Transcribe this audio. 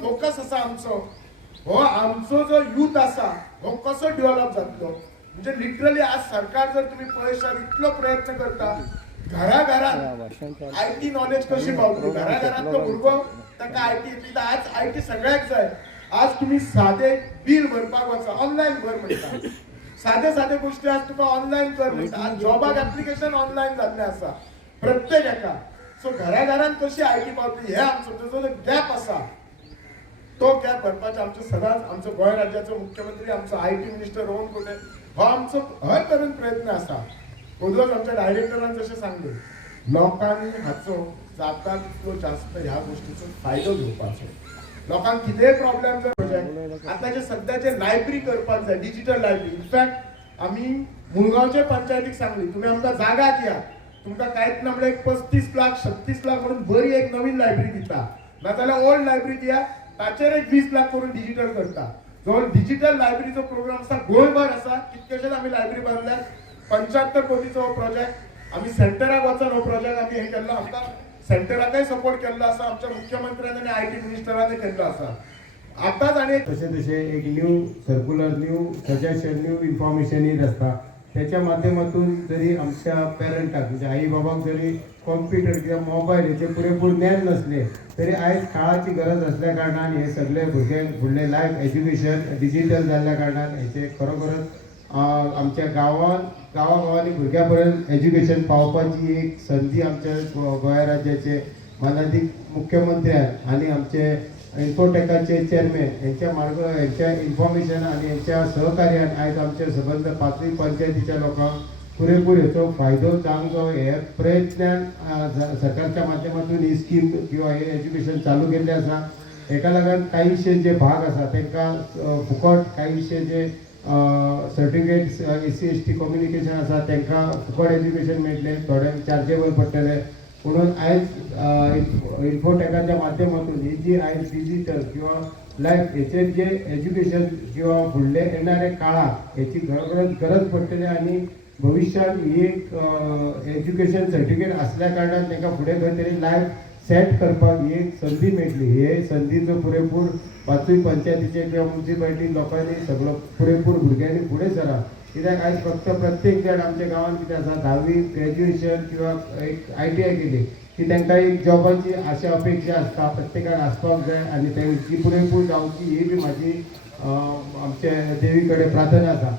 Focus असा आमचो हो आमचो जो यूथ असा हो कसो डेव्हलप जातलो म्हणजे लिटरली आज सरकार जर तुम्ही पळयशात इतलो प्रयत्न करता घराघरात आयटी नॉलेज कशी पावतली घराघरातलो भुरगो ताका आयटी येतली आज आयटी सगळ्याक जाय आज तुम्ही साधे बिल भरपाक वचा ऑनलाईन भर म्हणटा साधे साधे गोष्टी आज तुका ऑनलाईन कर म्हणटा आज जॉबाक ऍप्लिकेशन ऑनलाईन जाल्ले आसा प्रत्येक एका सो घराघरात कशी आयटी पावतली हे आमचो जो गॅप असा तो गॅप भरपाचे आमचे सदांच आमचो गोंय राज्याचो मुख्यमंत्री आमचो आयटी मिनिस्टर रोहन कोटे हो आमचो हर तरेन प्रयत्न आसा पयलोच आमच्या डायरेक्टरान जशें सांगले लोकांनी हाचो जाता तितलो जास्त ह्या गोष्टीचो फायदो घेवपाचो लोकांक कितेंय प्रॉब्लेम जर प्रोजेक्ट आतांचे सध्याचे लायब्ररी करपाक जाय डिजिटल लायब्ररी इनफॅक्ट आमी मुळगांवचे पंचायतीक सांगली तुमी आमकां जागा दिया तुमकां कांयच ना म्हणल्यार 35 लाख 36 लाख म्हणून बरी एक नवीन लायब्ररी दिता नाजाल्यार ओल्ड लायब्ररी दिया ताचेर एक 20 लाख करून डिजिटल करता जो डिजिटल लायब्ररीचो प्रोग्राम आसा गोंयभर आसा कितकेशेच आमी लायब्ररी बांदल्यात 75 कोटीचो हो प्रोजेक्ट आमी सेंटराक वचून हो प्रोजेक्ट आमी हे केल्लो आमकां सेंटराकय सपोर्ट केल्लो आसा आमच्या मुख्यमंत्र्यान आनी आयटी मिनिस्टरान केल्लो आसा आतांच आनी तसे एक new circular new suggestion new information येत असता त्याच्या माध्यमातून जरी आमच्या पेरंटाक म्हणजे आई बाबाक जरी कॉम्प्युटर किंवा मोबाईल याचे पुरेपूर ज्ञान नसले तरी आयज काळाची गरज असल्या कारणान हे सगळे भुरगे फुडले लायफ एज्युकेशन डिजिटल जाल्ल्या कारणान हेचे खरोखरच आमच्या गांवांनी भुरग्यां पर्यंत एज्युकेशन पावपाची एक संधी आमच्या गोंय राज्याचे माननीय मुख्यमंत्र्यान आणि आमचे इन्फोटेकाचे चेअरमॅन यांच्या इन्फॉर्मेशन आणि यांच्या सहकार्यान आयज आमचे संबंध 5 पंचायतीच्या लोकांक पुरेपूर हेचो फायदो जावंक हे प्रयत्नान सरकारच्या माध्यमातून ही स्कीम किंवा हे एज्युकेशन चालू केल्लें आसा हेका लागून कांयशे जे भाग आसा तांकां फुकट कांयशे जे सर्टिफिकेट SC ST कम्युनिकेशन आसा तांकां फुकट एज्युकेशन मेळटलें थोड्यांक चार्जेबल पडटलें म्हणून आयज इन्फोटेकाच्या माध्यमातून ही जी आयज डिजिटल किंवा लायफ हेचेर जे एज्युकेशन किंवा फुडले येणारे काळाक हेची खरोखरच गरज पडटली आणि भविष्यात ही एक एज्युकेशन सर्टिफिकेट असल्या कारणान तांकां फुडें खंय तरी लायफ सेट करपाक ही एक संधी मेळटली हे संधीचो पुरेपूर 5 पंचायतीचे किंवा म्युनिसिपालिटी लोकांनी सगळो पुरेपूर भुरग्यांनी फुडें सरा कित्याक आयज फक्त प्रत्येक जण आमच्या गांवांत कितें आसा 10वी ग्रॅज्युएशन किंवा एक ITI केली की तांकां एक जॉबाची आशा अपेक्षा आसता प्रत्येकान आसपाक जाय आनी तेंची पुरेपूर जावची ही बी म्हाजी आमचे देवी कडेन प्रार्थना आसा.